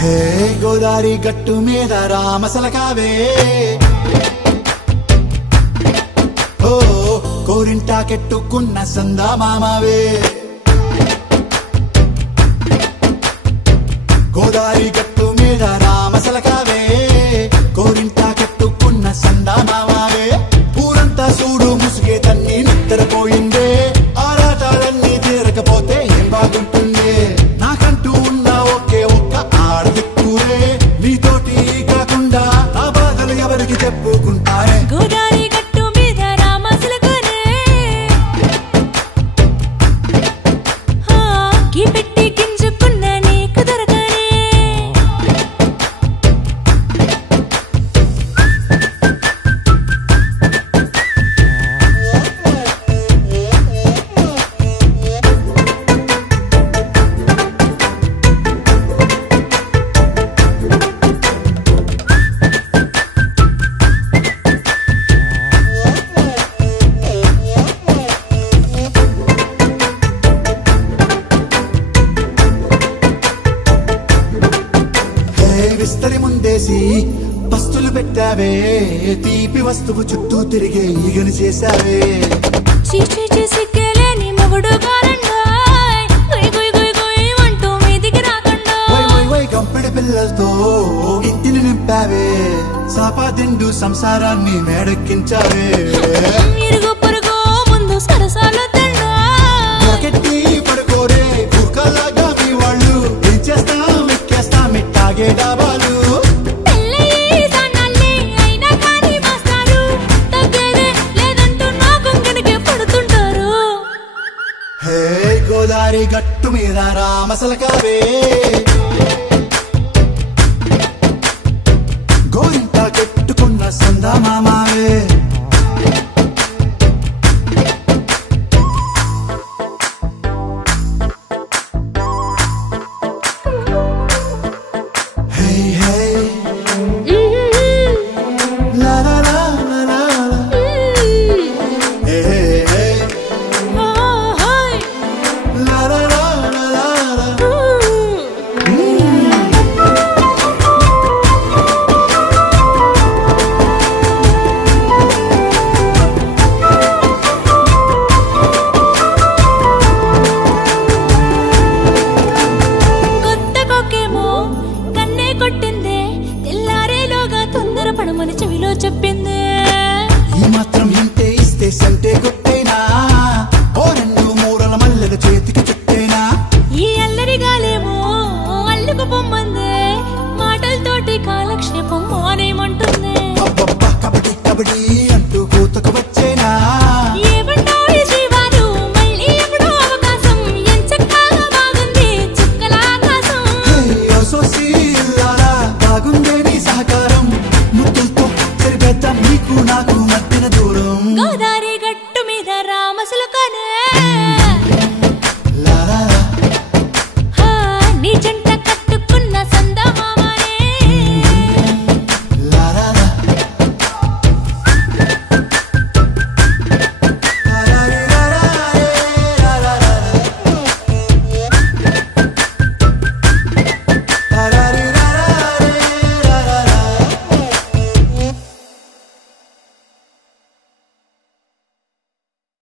హే గోదారి గట్టు మీద రామసలకావే ఓ కోరింటాకెట్టుకున్న సందా మామావే గోదారి గట్టు మీద రామసలకావే కోరింటాకెట్టుకున్న సందా మామావే ఊరంతా చూడు ముసుగే తన్ని నిద్రపోయిందే ఆరాటాలన్నీ తీరకపోతే ఏం బాగుంటుందే నాకంటూ ఉన్న ఒకే ఒక్క ఆడదిక్కురే నీతోటి కాకుండా ఆ బాధలు ఎవరికి చెప్పుకుంటారే గోదారి గట్టు మీద రామసలకానే గీ పెట్టి గింజుకున్న నీకు దొరకనే విస్తరి ముందేసి పస్తులు పెట్టావే తీపి వస్తువు చుట్టూ తిరిగే ఈగని చేశావే చీచి సిగ్గలేని మొగుడు కారండాయ్ గుయ్ గుయ్ గుయ్ గుయ్ అంటూ మీదికి రాకండా వై వై వై గంపెడి పిల్లలతో ఇంటిని నింపావే సాపాదిండు సంసారాన్ని మేడెక్కించావే ఇరుగు పొరుగు ముందు సరసాలు కెట్టి పడుకోరే కుక్కలాగా మీ వాళ్ళు ఏం చేస్తాం ఎక్కేస్తాం ఇట్టాగే డాబాలు హే గోదారి గట్టు మీద రామసలకావే